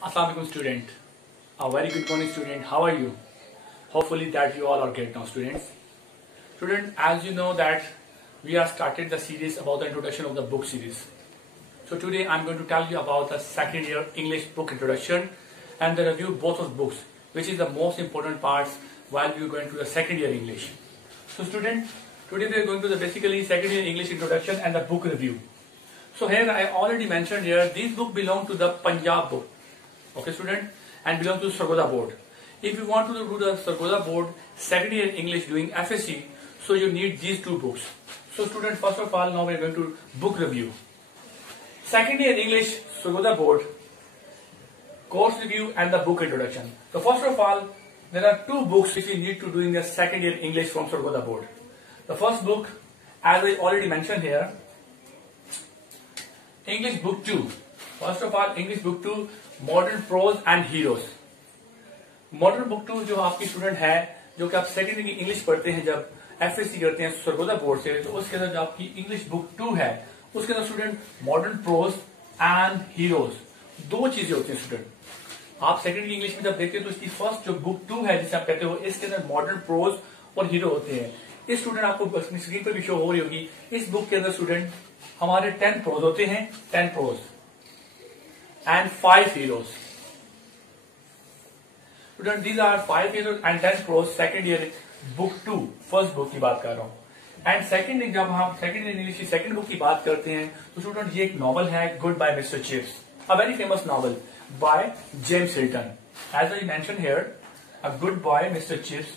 Assalamualaikum student. A very good morning student. How are you? Hopefully that you all are great now students. Student, as you know that we have started the series about the introduction of the book series. So today I'm going to tell you about the second year English book introduction and the review both of books, which is the most important parts while we are going to the second year English. So student, today we are going to the basically second year English introduction and the book review. So here I already mentioned here, these books belong to the Punjab book. Okay student, and belong to Sargodha board. If you want to do the Sargodha board second year English doing FSC, so you need these two books. So student, first of all, now we are going to book review. Second year English Sargodha board, course review and the book introduction. So first of all, there are two books which we need to do in the second year English from Sargodha board. The first book, as I already mentioned here, English book 2. First of all, English book 2, modern prose and heroes. Modern book 2 जो आपकी student है, जो कि आप second की English पढ़ते हैं जब एफएससी करते हैं सरगोधा बोर्ड से, तो उसके अंदर जो आपकी इंग्लिश बुक 2 है, उसके अंदर student modern prose and heroes दो चीजें होती हैं. स्टूडेंट, आप सेकेंड की इंग्लिश में जब देखते हो तो इसकी फर्स्ट जो बुक 2 है जिसे आप कहते हो, इसके अंदर मॉडर्न प्रोज और हीरो होते हैं. इस स्टूडेंट आपको स्क्रीन पर भी शो हो रही होगी. इस बुक के अंदर स्टूडेंट हमारे 10 प्रोज होते हैं, 10 pros and 5 heroes. Student, these are 5 heroes and 10 pros. Second year book 2, first book की बात कर रहा हूँ. एंड सेकंड जब हम सेकंड इंग्लिश की सेकंड बुक की बात करते हैं तो स्टूडेंट ये एक नॉवल है, goodbye Mr Chips, a very famous novel by James Hilton. As I mention here, a goodbye Mr Chips,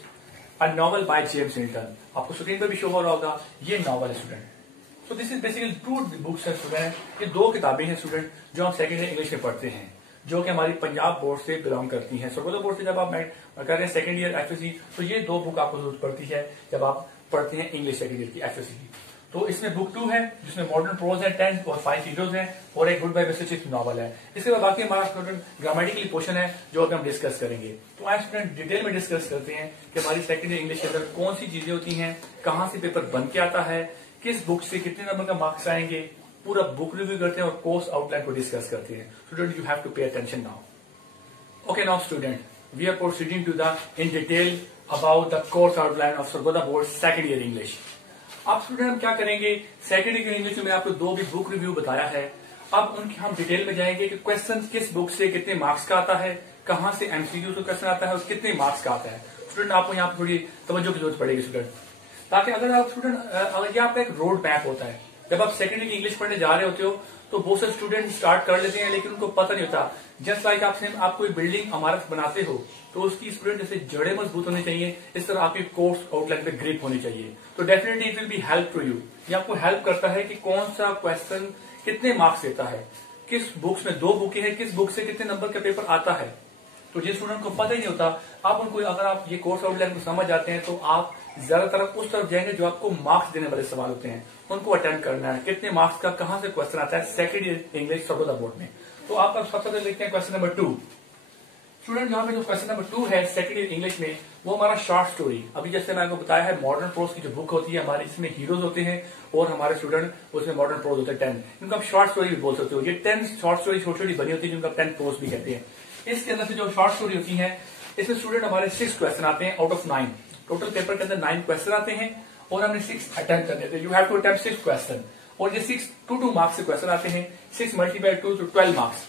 a novel by James Hilton. आपको स्क्रीन पर भी शो हो रहा होगा, ये नॉवल है student. So this is basically two books है student. ये दो किताबें हैं स्टूडेंट जो हम सेकेंड ईयर इंग्लिश में पढ़ते हैं, जो कि हमारी पंजाब बोर्ड से बिलोंग करती हैं. सरगोधा बोर्ड से जब आप कर रहे हैं सेकेंड ईयर एफएससी, तो ये दो बुक आपको जरूरत पड़ती है जब आप पढ़ते हैं इंग्लिश सेकेंड ईयर की एफएससी की. तो इसमें बुक 2 है जिसमें मॉडर्न प्रोज है 10 और 5 हीरोज हैं, और एक goodbye Mr Chips novel है. इसके बाद बाकी हमारा स्टूडेंट ग्रामेटिकली पोर्शन है जो अभी हम डिस्कस करेंगे. तो आज स्टूडेंट डिटेल में डिस्कस करते हैं कि हमारी सेकेंड ईयर इंग्लिश के अंदर कौन सी चीजें होती हैं, कहाँ से पेपर बन के आता है, किस बुक से कितने नंबर का मार्क्स आएंगे, पूरा बुक रिव्यू करते हैं और कोर्स आउटलाइन को डिस्कस करते हैं. Student, you have to pay attention now. Okay now student, we are proceeding to the in detail about the course outline of Sargodha board second year English. अब student हम क्या करेंगे, सेकंड ईयर इंग्लिश में आपको दो भी बुक रिव्यू बताया है. अब उनकी हम डिटेल में जाएंगे कि क्वेश्चन किस बुक से कितने मार्क्स का आता है, कहां से एमसीक्यू से क्वेश्चन आता है और कितने मार्क्स का आता है. स्टूडेंट, आपको यहाँ पर थोड़ी तवज्जो की जरूरत पड़ेगी स्टूडेंट, ताकि अगर आप स्टूडेंट, अगर ये आपका एक रोड मैप होता है, जब आप सेकेंड ईयर की इंग्लिश पढ़ने जा रहे होते हो तो बहुत से स्टूडेंट स्टार्ट कर लेते हैं लेकिन उनको पता नहीं होता. जस्ट लाइक आप कोई बिल्डिंग इमारत बनाते हो तो उसकी स्टूडेंट जैसे जड़ें मजबूत होनी चाहिए, इस तरह आपकी कोर्स आउटलाइन पे ग्रिप होनी चाहिए. तो definitely it will be help to you. ये आपको हेल्प करता है कि कौन सा क्वेश्चन कितने मार्क्स देता है, किस बुक्स में, दो बुकें हैं, किस बुक से कितने नंबर का पेपर आता है. तो जिस स्टूडेंट को पता ही नहीं होता, आप उनको, अगर आप ये कोर्स आउटलाइन को समझ जाते हैं तो आप ज्यादातर उस तरफ जाएंगे जो आपको मार्क्स देने वाले सवाल होते हैं, उनको अटेम्प्ट करना है. कितने मार्क्स का कहां से क्वेश्चन आता है second year English Sargodha board में. तो आप सबसे पहले देखते हैं क्वेश्चन नंबर 2. स्टूडेंट, यहाँ पे जो क्वेश्चन नंबर 2 है सेकंड ईयर इंग्लिश में, वो हमारा शॉर्ट स्टोरी. अभी जैसे मैंने आपको बताया है, मॉडर्न प्रोज की जो बुक होती है हमारी, इसमें हीरोज होते हैं और हमारे स्टूडेंट उसमें मॉडर्न प्रोज होते हैं 10. इनको आप शॉर्ट स्टोरी भी बोल सकते हो. ये 10 शॉर्ट स्टोरी छोटी छोटी बनी होती है जिनको आप 10 प्रोज भी कहते हैं. इसके अंदर से जो शॉर्ट स्टोरी होती है, इसमें स्टूडेंट हमारे 6 क्वेश्चन आते हैं आउट ऑफ 9. टोटल पेपर के अंदर 9 क्वेश्चन आते हैं और हमने 6 अटेम्प्ट करने थे. You have to attempt 6 question, और ये 6 2 मार्क्स से क्वेश्चन आते हैं. 6 मल्टीप्लाई 2 तो 12 मार्क्स.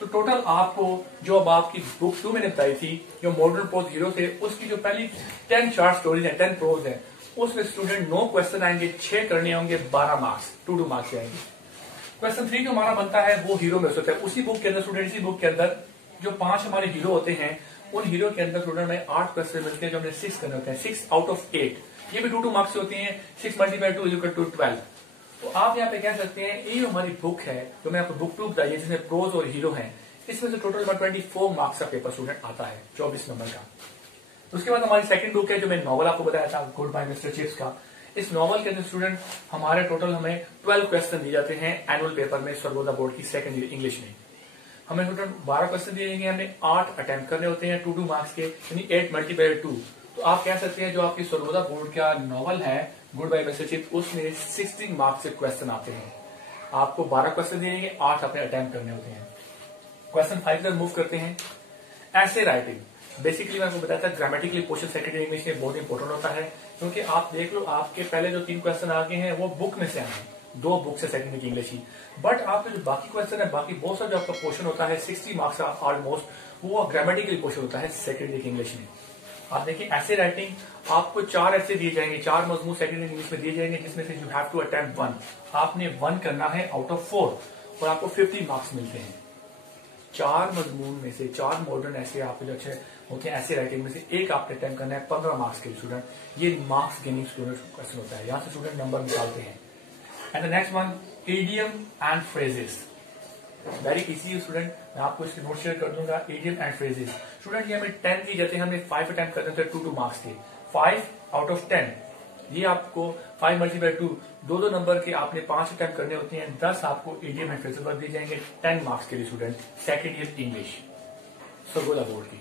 तो टोटल आपको जो अब आपकी बुक 2 मैंने बताई थी, जो मॉडर्न प्रोज हीरो थे, उसकी जो पहली 10 शॉर्ट स्टोरीज है, 10 प्रोज है, उसमें स्टूडेंट 9 क्वेश्चन आएंगे, 6 करने होंगे, 12 मार्क्स, 2 मार्क्स आएंगे. क्वेश्चन 3 जो हमारा बनता है वो हीरो में होता है. उसी बुक के अंदर स्टूडेंट, इसी बुक के अंदर जो 5 हमारे हीरो होते हैं, उन हीरो के अंदर स्टूडेंट में 8 क्वेश्चन मिलते हैं जो हमने 6 करने होते हैं. 6 आउट ऑफ 8, ये भी 2 मार्क्स होती हैं. 6 मल्टीप्लाई 2 इक्वल टू 12. तो आप यहाँ पे कह सकते हैं ये हमारी बुक है जो मैं आपको बुक 2 बताई है, जिसमें प्रोज और हीरो है, इसमें से टोटल 24 मार्क्स का पेपर स्टूडेंट आता है, 24 नंबर का. उसके बाद हमारी सेकंड बुक है जो मैं नॉवल आपको बताया था, गुड बाय मिस्टर चिप्स का. इस नॉवल के अंदर स्टूडेंट हमारे टोटल हमें 12 क्वेश्चन दिए जाते हैं एनुअल पेपर में सरगोधा बोर्ड की सेकंड ईयर इंग्लिश में. हमें टोटल 12 क्वेश्चन दिए जाएंगे, हमें 8 अटेम्प्ट करने होते हैं 2 मार्क्स के, यानी 8 मल्टीप्लाई 2. तो आप कह सकते हैं जो आपकी सरगोधा बोर्ड का नॉवल है गुड बाय मिस्टर चिप्स, उसमें 16 मार्क्स से क्वेश्चन आते हैं. आपको 12 क्वेश्चन दिए जाएंगे, 8 अपने अटेम्प्ट करने होते हैं. क्वेश्चन 5 पर मूव करते हैं। ऐसे राइटिंग, बेसिकली मैं आपको बताया था ग्रामेटिकली पोर्शन सेकेंडरी इंग्लिश में बहुत इंपॉर्टेंट होता है, क्योंकि आप देख लो आपके पहले जो 3 क्वेश्चन आगे हैं वो बुक में से आए हैं, 2 बुक से सेकेंडरी की इंग्लिश ही, बट आपके जो बाकी क्वेश्चन है, बाकी बहुत सारा जो आपका पोर्शन होता है 60 मार्क्स का ऑलमोस्ट, वो ग्रामेटिकली पोर्शन होता है सेकेंडरी की इंग्लिश में। आप देखिए ऐसे राइटिंग आपको 4 ऐसे दिए जाएंगे, 4 मजमून सेकेंडरी इंग्लिश में दिए जाएंगे, जिसमें से यू हैव टू अटेम्प्ट 1। आपने 1 करना है आउट ऑफ 4 और आपको 50 मार्क्स मिलते हैं। 4 मजमून में से 4 मॉडर्न ऐसे आपके जो अच्छे होते हैं ऐसे राइटिंग में से एक आपने अटेम्प्ट करना है 15 मार्क्स के स्टूडेंट। ये मार्क्स गेनिंग स्टूडेंट क्वेश्चन होता है, यहां से स्टूडेंट नंबर निकालते हैं। And the next one, idiom and phrases, very easy student, मैं आपको इसके नोट शेयर कर दूंगा। इडियम एंड फ्रेजेस स्टूडेंट, ये हमें 10 की जैसे हमने 5 अटेम्प्ट करते थे 2 मार्क्स के, 5 आउट ऑफ 10, ये आपको 5 मल्टीप्लाई 2, 2 नंबर के आपने 5 अटेम्प्ट करने होते हैं, 10 आपको इडियम एंड फ्रेजेस पर दिए जाएंगे 10 मार्क्स के लिए student, second year English Sargodha board की।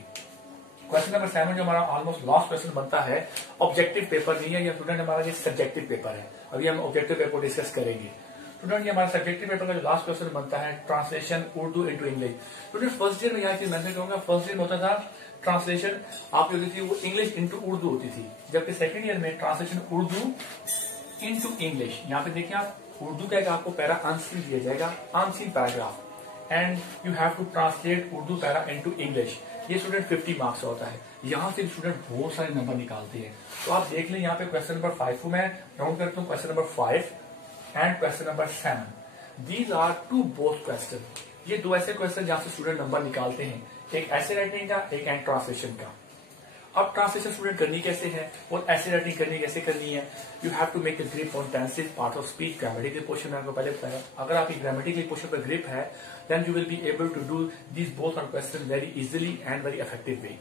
क्वेश्चन नंबर 7 जो हमारा ऑलमोस्ट लास्ट क्वेश्चन बनता है, ऑब्जेक्टिव पेपर नहीं है ये स्टूडेंट, हमारा ये सब्जेक्टिव पेपर है। अभी हम ऑब्जेक्टिव पेपर डिस्कस करेंगे स्टूडेंट। ये हमारा सब्जेक्टिव पेपर का जो लास्ट क्वेश्चन बनता है, translation Urdu into English. Student first year में यहाँ चीज मैं कहूंगा, फर्स्ट ईयर में होता था ट्रांसलेशन आपकी होती थी वो इंग्लिश इनटू उर्दू होती थी, जबकि सेकंड ईयर में ट्रांसलेशन उर्दू इनटू इंग्लिश। यहाँ पे देखिए आप उर्दू का एक आपको पैरा अनसीन दिया जाएगा, unseen paragraph, and you have to translate Urdu para into English. ये स्टूडेंट 50 मार्क्स होता है, यहाँ से स्टूडेंट बहुत सारे नंबर निकालते हैं। तो आप देख लें यहाँ पे क्वेश्चन नंबर 5 को मैं राउंड करता हूँ, question number 5 and question number 7, these are 2 both question. ये 2 ऐसे क्वेश्चन जहां से स्टूडेंट नंबर निकालते हैं, एक ऐसे राइटिंग का, एक एंड ट्रांसलेशन का। अब ट्रांसलेशन स्टूडेंट करनी कैसे है और ऐसे राइटिंग करनी कैसे करनी है, you have to make the grip on tenses, part of speech, grammatical portion में आपको पहले बताया। अगर आपकी ग्रामेटिकल पोर्शन पर ग्रिप है, then you will be able to do these both on question very easily and very effective way.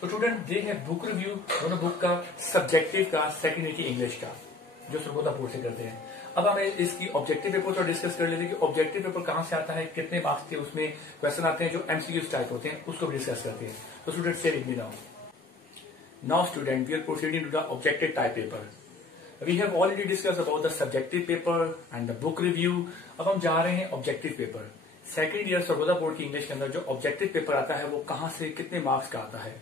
तो student देखें बुक रिव्यू दोनों बुक का, सब्जेक्टिव का, सेकेंड ईयर की इंग्लिश का, जो सरगोधा बोर्ड से करते हैं। अब हम इसकी ऑब्जेक्टिव पेपर तो डिस्कस कर लेते हैं कि ऑब्जेक्टिव पेपर कहां से आता है, कितने मार्क्स के उसमें क्वेश्चन आते हैं जो एमसीक्यू टाइप होते हैं, उसको भी डिस्कस करते हैं। तो student say with me now student we are proceeding to the objective type paper. We have already discuss about the subjective paper and the book review. अब हम जा रहे हैं objective paper. Second year Sargodha board की English के अंदर जो objective paper आता है वो कहां से कितने मार्क्स का आता है।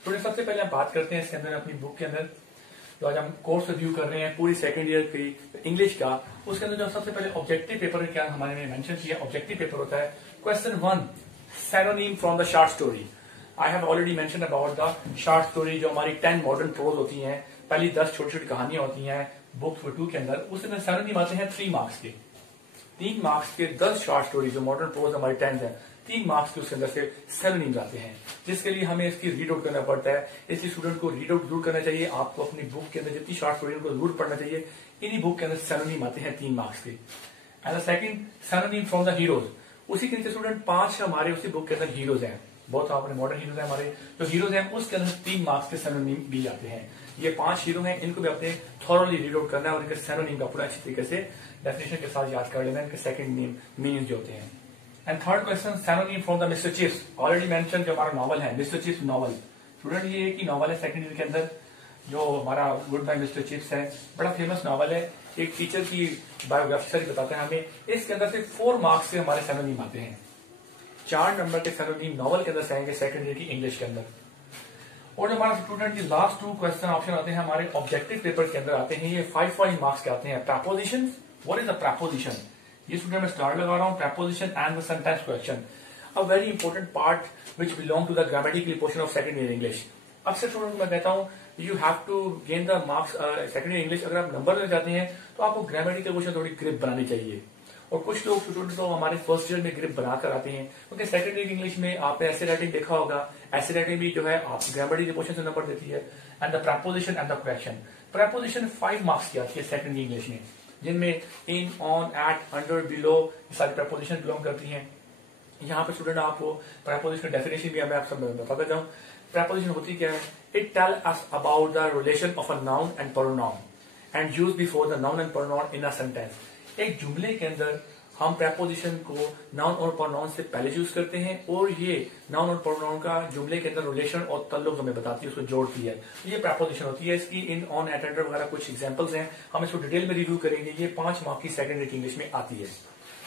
स्टूडेंट सबसे पहले हम बात करते हैं इसके अंदर अपनी बुक के अंदर, तो आज हम कोर्स रिव्यू कर रहे हैं पूरी सेकंड ईयर की इंग्लिश का। उसके अंदर जो सबसे पहले ऑब्जेक्टिव पेपर क्या हमारे ने मेंशन किया, ऑब्जेक्टिव पेपर होता है question 1, synonym from the short story. I have already mention about the short story, जो हमारी 10 मॉडर्न प्रोज होती हैं, पहली 10 छोटी छोटी कहानियां होती हैं बुक 2 के अंदर। उसके अंदर सिनोनिम आते हैं 3 मार्क्स के, 3 मार्क्स के 10 शॉर्ट स्टोरी जो मॉडर्न प्रोज हमारी 10 है, 3 मार्क्स के उसके अंदर से सिनोनिम्स आते हैं, जिसके लिए हमें इसकी रीड आउट करना पड़ता है। इसलिए स्टूडेंट को रीड आउट जरूर करना चाहिए, आपको अपनी बुक के अंदर जितनी शॉर्ट स्टोरी उनको जरूर पढ़ना चाहिए। इन्हीं बुक के अंदर सिनोनिम आते हैं 3 मार्क्स के। And the second synonym from the heroes, उसी के नीचे स्टूडेंट 5 हमारे उसी बुक के अंदर हीरोज हैं, बहुत आपने मॉडर्न हीरोज हैं हमारे जो हीरोज हैं, उसके अंदर 3 मार्क्स के सिनोनिम भी आते हैं। ये 5 हीरो हैं, इनको भी अपने थॉरली रीड आउट करना है और इनके सिनोनिम का पूरा अच्छी तरीके से डेफिनेशन के साथ याद कर लेना, इनके सेकंड मीनिंग जो होते हैं। And third question synonym from the mister chips, already mention जो हमारा नॉवल है मिस्टर चिप्स नॉवल। स्टूडेंट ये एक ही नॉवल है सेकंड ईयर के अंदर, जो हमारा गुड बाय मिस्टर चिप्स है, बड़ा फेमस नॉवल है, एक टीचर की बायोग्राफी से बताते हैं हमें। इसके अंदर से 4 मार्क्स से हमारे सिनोनिम आते हैं, 4 नंबर के सिनोनिम नॉवल के अंदर से आएंगे सेकंड ईयर की इंग्लिश के अंदर। और जो हमारा स्टूडेंट की लास्ट 2 क्वेश्चन ऑप्शन आते हैं हमारे ऑब्जेक्टिव पेपर के अंदर आते हैं, ये 5 मार्क्स के आते हैं। Preposition, what is a preposition, ये स्टूडेंट मैं स्टार लगा रहा हूं, preposition and the sentence question, a very important part which belong to the grammatical portion of second year English. अक्सर स्टूडेंट मैं कहता हूं you have to gain the marks second year English, अगर आप नंबर ले जाते हैं तो आपको ग्रामेटिकल पोर्शन थोड़ी ग्रिप बनानी चाहिए। और कुछ लोग स्टूडेंट तो हमारे फर्स्ट ईयर में ग्रिप बनाकर आते हैं, क्योंकि सेकंड ईयर इंग्लिश में आपने ऐसे राइटिंग देखा होगा, ऐसे राइटिंग भी जो है आप ग्रामेटिकल पोर्शन से नंबर देती है। And the preposition and the correction, preposition 5 marks की आती है सेकंड ईयर इंग्लिश में, जिनमें इन, ऑन, एट, अंडर, बिलो सारी प्रपोजिशन बिलोंग करती हैं। यहाँ पे स्टूडेंट आपको प्रपोजिशन डेफिनेशन भी मैं आप सब बताता जाऊं। प्रपोजिशन होती क्या है, it tell us about the relation of a noun and pronoun and use before the noun and pronoun in a sentence. एक जुमले के अंदर हम प्रपोजिशन को नाउन और प्रोनाउन से पहले यूज करते हैं, और ये नाउन और प्रोनाउन का जुमले के अंदर रिलेशन और ताल्लुक हमें बताती है, उसको जोड़ती है। ये प्रपोजिशन होती है। इसकी इन, ऑन, एट, अंडर वगैरह कुछ एग्जांपल्स हैं, हम इसको डिटेल में रिव्यू करेंगे। ये 5 मार्क की सेकंड ईयर इंग्लिश में आती है।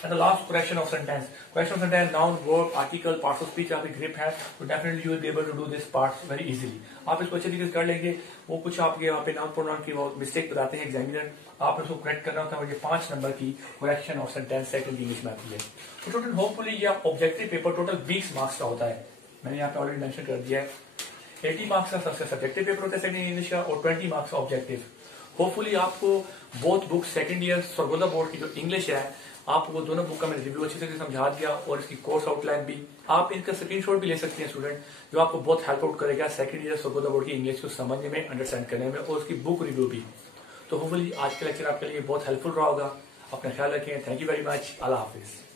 And the last question of sentence, question of sentence, noun, verb, article, parts of speech आपकी ग्रिप है तो definitely you will be able to do this part very easily. आप इसको अच्छे तरीके से कर लेंगे। वो कुछ आपके यहाँ पे नाउन प्रोनाउन की वो मिस्टेक बताते हैं एग्जामिनर, आपने उसको करेक्ट करना होता है। ये 5 नंबर की correction of sentence second English में आती है। तो टोटल होपफुली ये ऑब्जेक्टिव पेपर टोटल 20 मार्क्स का होता है। मैंने यहाँ पे ऑलरेडी मेंशन कर दिया है। 80 मार्क्स का सबसे सब्जेक्टिव पेपर होता है सेकंड इंग्लिश का और 20 मार्क्स ऑब्जेक्टिव। होपफुली आपको both book second year Sargodha board की जो इंग्लिश है, आपको दोनों बुक का मैंने रिव्यू अच्छे से समझा दिया और इसकी कोर्स आउटलाइन भी आप इनका स्क्रीनशॉट भी ले सकते हैं स्टूडेंट, जो आपको बहुत हेल्प आउट करेगा सेकंड ईयर सरगोदा बोर्ड की इंग्लिश को समझने में, अंडरस्टैंड करने में और उसकी बुक रिव्यू भी। तो होपफुली आज का लेक्चर आपके लिए बहुत हेल्पफुल रहा होगा। अपना ख्याल रखें। Thank you very much. Allah Hafiz.